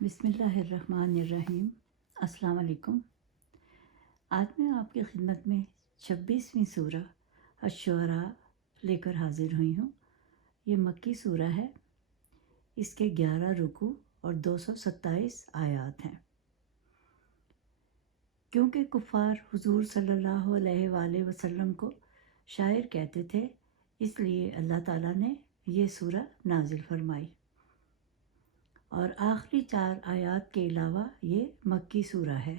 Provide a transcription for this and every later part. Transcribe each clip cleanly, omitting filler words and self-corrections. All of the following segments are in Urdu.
بسم اللہ الرحمن الرحیم۔ السلام علیکم۔ آج میں آپ کی خدمت میں 26ویں سورہ الشعراء لے کر حاضر ہوئی ہوں۔ یہ مکی سورہ ہے۔ اس کے 11 رکوع اور 227 آیات ہیں۔ کیونکہ کفار حضور صلی اللہ علیہ وآلہ وسلم کو شاعر کہتے تھے، اس لیے اللہ تعالیٰ نے یہ سورہ نازل فرمائی، اور آخری 4 آیات کے علاوہ یہ مکی سورہ ہے۔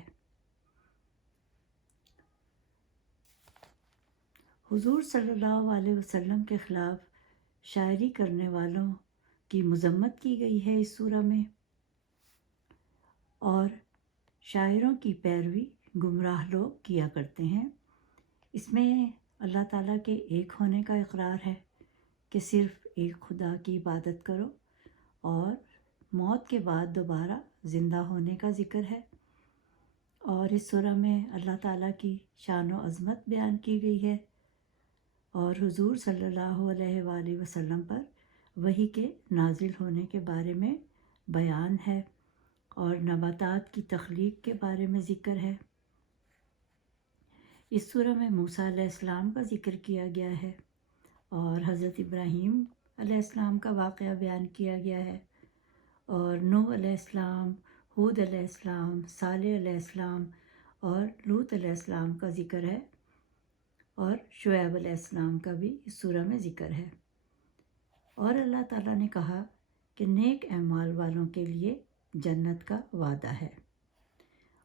حضور صلی اللہ علیہ وسلم کے خلاف شاعری کرنے والوں کی مذمت کی گئی ہے اس سورہ میں، اور شاعروں کی پیروی گمراہ لوگ کیا کرتے ہیں۔ اس میں اللہ تعالیٰ کے ایک ہونے کا اقرار ہے کہ صرف ایک خدا کی عبادت کرو، اور موت کے بعد دوبارہ زندہ ہونے کا ذکر ہے۔ اور اس سورہ میں اللہ تعالیٰ کی شان و عظمت بیان کی گئی ہے، اور حضور صلی اللہ علیہ وآلہ وسلم پر وحی کے نازل ہونے کے بارے میں بیان ہے، اور نباتات کی تخلیق کے بارے میں ذکر ہے۔ اس سورہ میں موسیٰ علیہ السلام کا ذکر کیا گیا ہے، اور حضرت ابراہیم علیہ السلام کا واقعہ بیان کیا گیا ہے، اور نوح علیہ السلام، ہود علیہ السلام، صالح علیہ السلام اور لوط علیہ السلام کا ذکر ہے، اور شعیب علیہ السلام کا بھی اس سورہ میں ذکر ہے۔ اور اللہ تعالیٰ نے کہا کہ نیک اعمال والوں کے لیے جنت کا وعدہ ہے،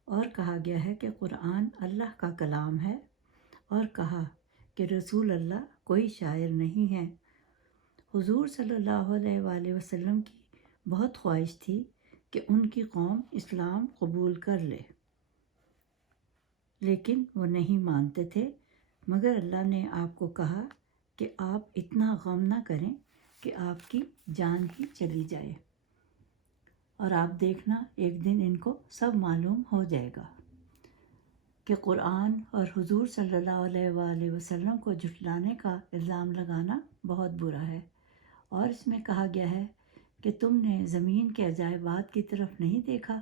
اور کہا گیا ہے کہ قرآن اللہ کا کلام ہے، اور کہا کہ رسول اللہ کوئی شاعر نہیں ہے۔ حضور صلی اللہ علیہ وآلہ وسلم کی بہت خواہش تھی کہ ان کی قوم اسلام قبول کر لے، لیکن وہ نہیں مانتے تھے، مگر اللہ نے آپ کو کہا کہ آپ اتنا غم نہ کریں کہ آپ کی جان ہی چلی جائے، اور آپ دیکھنا ایک دن ان کو سب معلوم ہو جائے گا کہ قرآن اور حضور صلی اللہ علیہ وآلہ وسلم کو جھٹلانے کا الزام لگانا بہت برا ہے۔ اور اس میں کہا گیا ہے کہ تم نے زمین کے عجائبات کی طرف نہیں دیکھا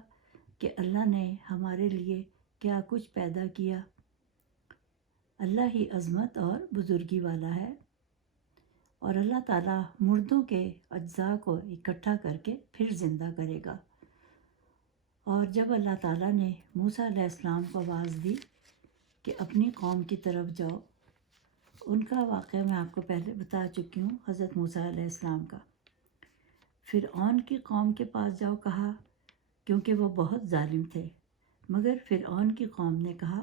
کہ اللہ نے ہمارے لیے کیا کچھ پیدا کیا۔ اللہ ہی عظمت اور بزرگی والا ہے، اور اللہ تعالیٰ مردوں کے اجزاء کو اکٹھا کر کے پھر زندہ کرے گا۔ اور جب اللہ تعالیٰ نے موسیٰ علیہ السلام کو آواز دی کہ اپنی قوم کی طرف جاؤ، ان کا واقعہ میں آپ کو پہلے بتا چکی ہوں، حضرت موسیٰ علیہ السلام کا۔ فرعون کی قوم کے پاس جاؤ کہا، کیونکہ وہ بہت ظالم تھے، مگر فرعون کی قوم نے کہا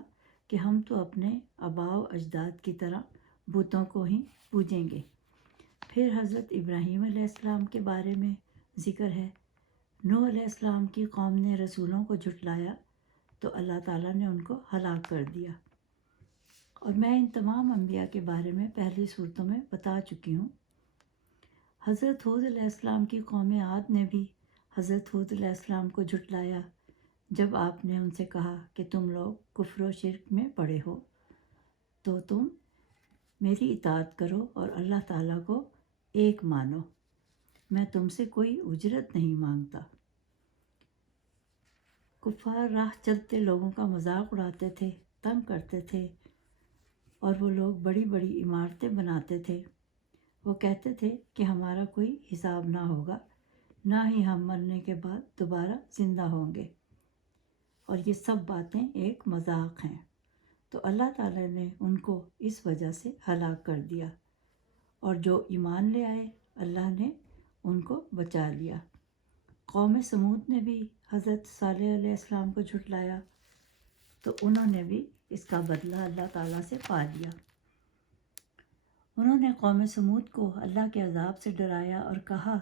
کہ ہم تو اپنے آباء و اجداد کی طرح بتوں کو ہی پوجیں گے۔ پھر حضرت ابراہیم علیہ السلام کے بارے میں ذکر ہے۔ نوح علیہ السلام کی قوم نے رسولوں کو جھٹلایا تو اللہ تعالیٰ نے ان کو ہلاک کر دیا، اور میں ان تمام انبیاء کے بارے میں پہلی صورتوں میں بتا چکی ہوں۔ حضرت ہود علیہ السلام کی قوم عاد نے بھی حضرت ہود علیہ السلام کو جھٹلایا، جب آپ نے ان سے کہا کہ تم لوگ کفر و شرک میں پڑے ہو، تو تم میری اطاعت کرو اور اللہ تعالیٰ کو ایک مانو، میں تم سے کوئی اجرت نہیں مانگتا۔ کفار راہ چلتے لوگوں کا مذاق اڑاتے تھے، تنگ کرتے تھے، اور وہ لوگ بڑی بڑی عمارتیں بناتے تھے۔ وہ کہتے تھے کہ ہمارا کوئی حساب نہ ہوگا، نہ ہی ہم مرنے کے بعد دوبارہ زندہ ہوں گے، اور یہ سب باتیں ایک مذاق ہیں۔ تو اللہ تعالیٰ نے ان کو اس وجہ سے ہلاک کر دیا، اور جو ایمان لے آئے اللہ نے ان کو بچا لیا۔ قوم سمود نے بھی حضرت صالح علیہ السلام کو جھٹلایا، تو انہوں نے بھی اس کا بدلہ اللہ تعالیٰ سے پا لیا۔ انہوں نے قوم سمود کو اللہ کے عذاب سے ڈرایا اور کہا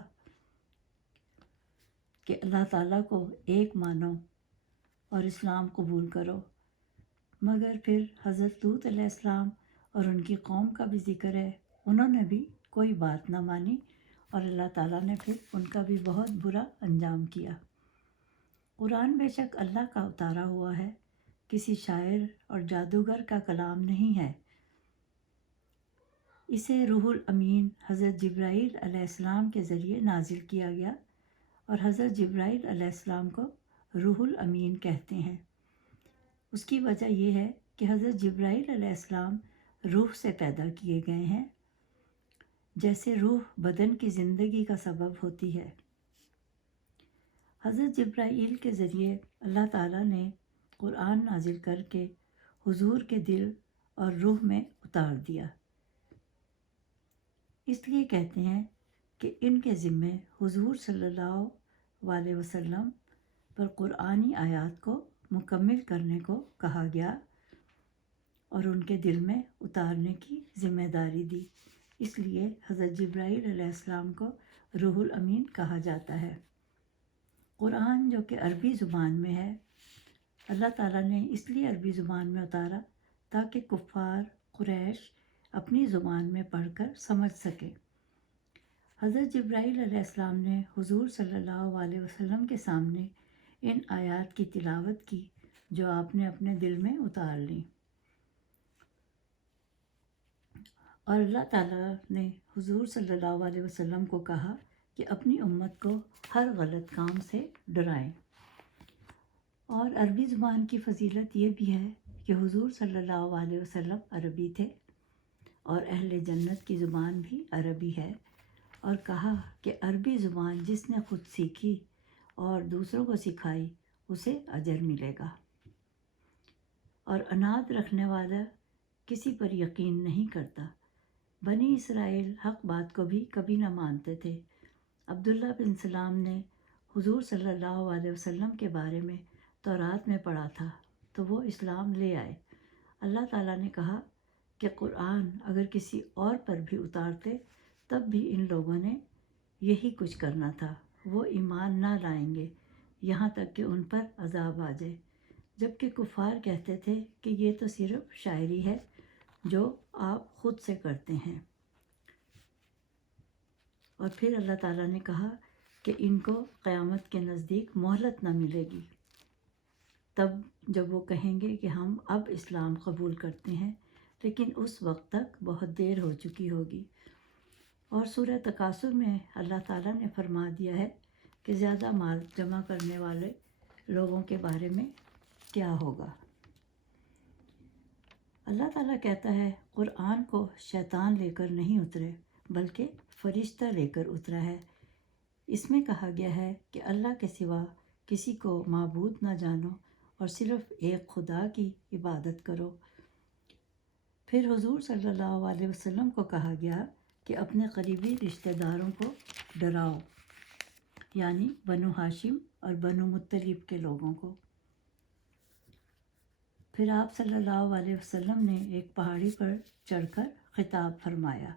کہ اللہ تعالیٰ کو ایک مانو اور اسلام قبول کرو، مگر پھر حضرت لوط علیہ السلام اور ان کی قوم کا بھی ذکر ہے، انہوں نے بھی کوئی بات نہ مانی، اور اللہ تعالیٰ نے پھر ان کا بھی بہت برا انجام کیا۔ قرآن بے شک اللہ کا اتارا ہوا ہے، کسی شاعر اور جادوگر کا کلام نہیں ہے۔ اسے روح الامین حضرت جبرائیل علیہ السلام کے ذریعے نازل کیا گیا، اور حضرت جبرائیل علیہ السلام کو روح الامین کہتے ہیں۔ اس کی وجہ یہ ہے کہ حضرت جبرائیل علیہ السلام روح سے پیدا کیے گئے ہیں، جیسے روح بدن کی زندگی کا سبب ہوتی ہے۔ حضرت جبرائیل کے ذریعے اللہ تعالیٰ نے قرآن نازل کر کے حضور کے دل اور روح میں اتار دیا۔ اس لیے کہتے ہیں کہ ان کے ذمے حضور صلی اللہ علیہ وسلم پر قرآنی آیات کو مکمل کرنے کو کہا گیا اور ان کے دل میں اتارنے کی ذمہ داری دی۔ اس لیے حضرت جبرائیل علیہ السلام کو روح الامین کہا جاتا ہے۔ قرآن جو کہ عربی زبان میں ہے، اللہ تعالیٰ نے اس لیے عربی زبان میں اتارا تاکہ کفار قریش اپنی زبان میں پڑھ کر سمجھ سکے۔ حضرت جبرائیل علیہ السلام نے حضور صلی اللہ علیہ وسلم کے سامنے ان آیات کی تلاوت کی جو آپ نے اپنے دل میں اتار لیں، اور اللہ تعالیٰ نے حضور صلی اللہ علیہ وسلم کو کہا کہ اپنی امت کو ہر غلط کام سے ڈرائیں۔ اور عربی زبان کی فضیلت یہ بھی ہے کہ حضور صلی اللہ علیہ وسلم عربی تھے اور اہل جنت کی زبان بھی عربی ہے، اور کہا کہ عربی زبان جس نے خود سیکھی اور دوسروں کو سکھائی اسے اجر ملے گا۔ اور اناد رکھنے والا کسی پر یقین نہیں کرتا۔ بنی اسرائیل حق بات کو بھی کبھی نہ مانتے تھے۔ عبداللہ بن سلام نے حضور صلی اللہ علیہ وسلم کے بارے میں تورات میں پڑھا تھا تو وہ اسلام لے آئے۔ اللہ تعالیٰ نے کہا کہ قرآن اگر کسی اور پر بھی اتارتے تب بھی ان لوگوں نے یہی کچھ کرنا تھا، وہ ایمان نہ لائیں گے یہاں تک کہ ان پر عذاب آ جائے، جبکہ کفار کہتے تھے کہ یہ تو صرف شاعری ہے جو آپ خود سے کرتے ہیں۔ اور پھر اللہ تعالیٰ نے کہا کہ ان کو قیامت کے نزدیک مہلت نہ ملے گی، تب جب وہ کہیں گے کہ ہم اب اسلام قبول کرتے ہیں، لیکن اس وقت تک بہت دیر ہو چکی ہوگی۔ اور سورہ تکاثر میں اللہ تعالیٰ نے فرما دیا ہے کہ زیادہ مال جمع کرنے والے لوگوں کے بارے میں کیا ہوگا۔ اللہ تعالیٰ کہتا ہے قرآن کو شیطان لے کر نہیں اترے بلکہ فرشتہ لے کر اترا ہے۔ اس میں کہا گیا ہے کہ اللہ کے سوا کسی کو معبود نہ جانو اور صرف ایک خدا کی عبادت کرو۔ پھر حضور صلی اللہ علیہ وسلم کو کہا گیا کہ اپنے قریبی رشتہ داروں کو ڈراؤ، یعنی بنو ہاشم اور بنو مطلب کے لوگوں کو۔ پھر آپ صلی اللہ علیہ وسلم نے ایک پہاڑی پر چڑھ کر خطاب فرمایا،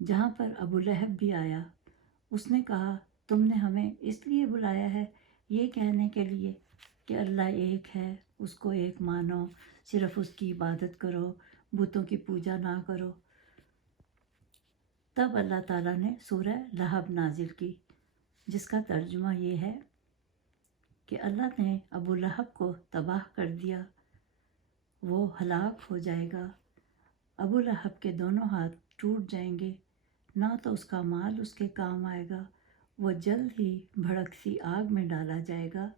جہاں پر ابو لہب بھی آیا۔ اس نے کہا تم نے ہمیں اس لیے بلایا ہے یہ کہنے کے لیے کہ اللہ ایک ہے، اس کو ایک مانو، صرف اس کی عبادت کرو، بتوں کی پوجا نہ کرو۔ تب اللہ تعالیٰ نے سورہ لہب نازل کی جس کا ترجمہ یہ ہے کہ اللہ نے ابو لہب کو تباہ کر دیا، وہ ہلاک ہو جائے گا۔ ابو لہب کے دونوں ہاتھ ٹوٹ جائیں گے، نہ تو اس کا مال اس کے کام آئے گا، وہ جلد ہی بھڑکتی آگ میں ڈالا جائے گا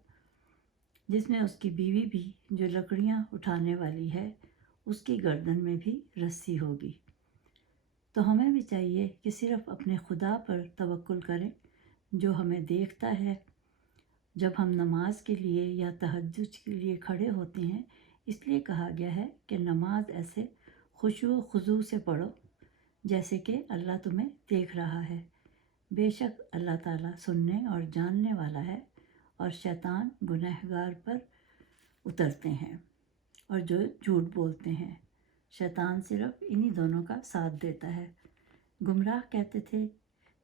جس میں اس کی بیوی بھی جو لکڑیاں اٹھانے والی ہے، اس کی گردن میں بھی رسی ہوگی۔ تو ہمیں بھی چاہیے کہ صرف اپنے خدا پر توکل کریں جو ہمیں دیکھتا ہے۔ جب ہم نماز کے لیے یا تہجد کے لیے کھڑے ہوتے ہیں، اس لیے کہا گیا ہے کہ نماز ایسے خشوع و خضوع سے پڑھو جیسے کہ اللہ تمہیں دیکھ رہا ہے۔ بے شک اللہ تعالیٰ سننے اور جاننے والا ہے، اور شیطان گنہگار پر اترتے ہیں اور جو جھوٹ بولتے ہیں۔ شیطان صرف انہی دونوں کا ساتھ دیتا ہے۔ گمراہ کہتے تھے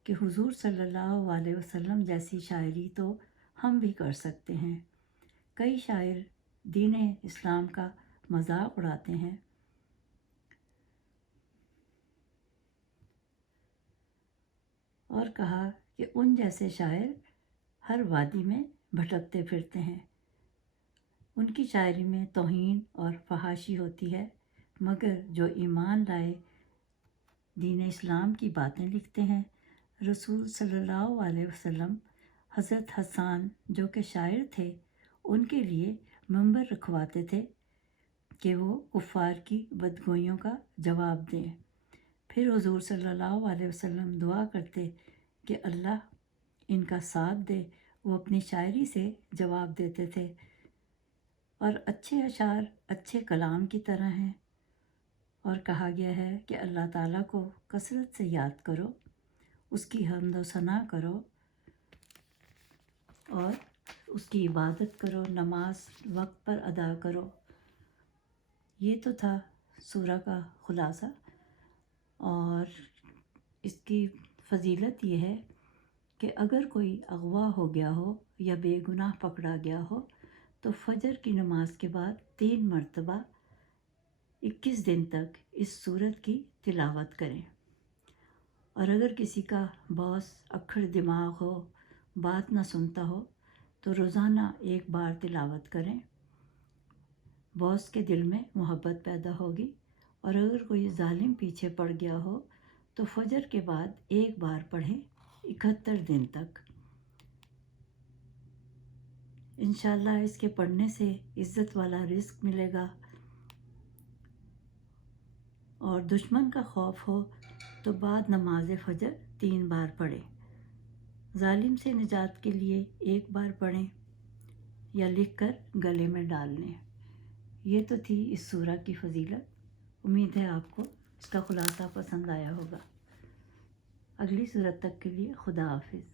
کہ حضور صلی اللہ علیہ وسلم جیسی شاعری تو ہم بھی کر سکتے ہیں۔ کئی شاعر دین اسلام کا مذاق اڑاتے ہیں۔ اور کہا کہ ان جیسے شاعر ہر وادی میں بھٹکتے پھرتے ہیں، ان کی شاعری میں توہین اور فحاشی ہوتی ہے، مگر جو ایمان لائے دین اسلام کی باتیں لکھتے ہیں، رسول صلی اللہ علیہ وسلم حضرت حسان جو کہ شاعر تھے ان کے لیے منبر رکھواتے تھے کہ وہ کفار کی بدگوئیوں کا جواب دیں۔ پھر حضور صلی اللہ علیہ وسلم دعا کرتے کہ اللہ ان کا ساتھ دے۔ وہ اپنی شاعری سے جواب دیتے تھے، اور اچھے اشعار اچھے کلام کی طرح ہیں، اور کہا گیا ہے کہ اللہ تعالیٰ کو کثرت سے یاد کرو، اس کی حمد و ثنا کرو اور اس کی عبادت کرو، نماز وقت پر ادا کرو۔ یہ تو تھا سورہ کا خلاصہ، اور اس کی فضیلت یہ ہے کہ اگر کوئی اغوا ہو گیا ہو یا بے گناہ پکڑا گیا ہو تو فجر کی نماز کے بعد 3 مرتبہ 21 دن تک اس سورت کی تلاوت کریں، اور اگر کسی کا باس اکھڑ دماغ ہو، بات نہ سنتا ہو، تو روزانہ 1 بار تلاوت کریں، باس کے دل میں محبت پیدا ہوگی۔ اور اگر کوئی ظالم پیچھے پڑ گیا ہو تو فجر کے بعد 1 بار پڑھیں 71 دن تک۔ انشاءاللہ اس کے پڑھنے سے عزت والا رزق ملے گا، اور دشمن کا خوف ہو تو بعد نماز فجر 3 بار پڑھیں۔ ظالم سے نجات کے لیے 1 بار پڑھیں یا لکھ کر گلے میں ڈال لیں۔ یہ تو تھی اس سورہ کی فضیلت۔ امید ہے آپ کو اس کا خلاصہ پسند آیا ہوگا۔ اگلی سورت تک کے لیے خدا حافظ۔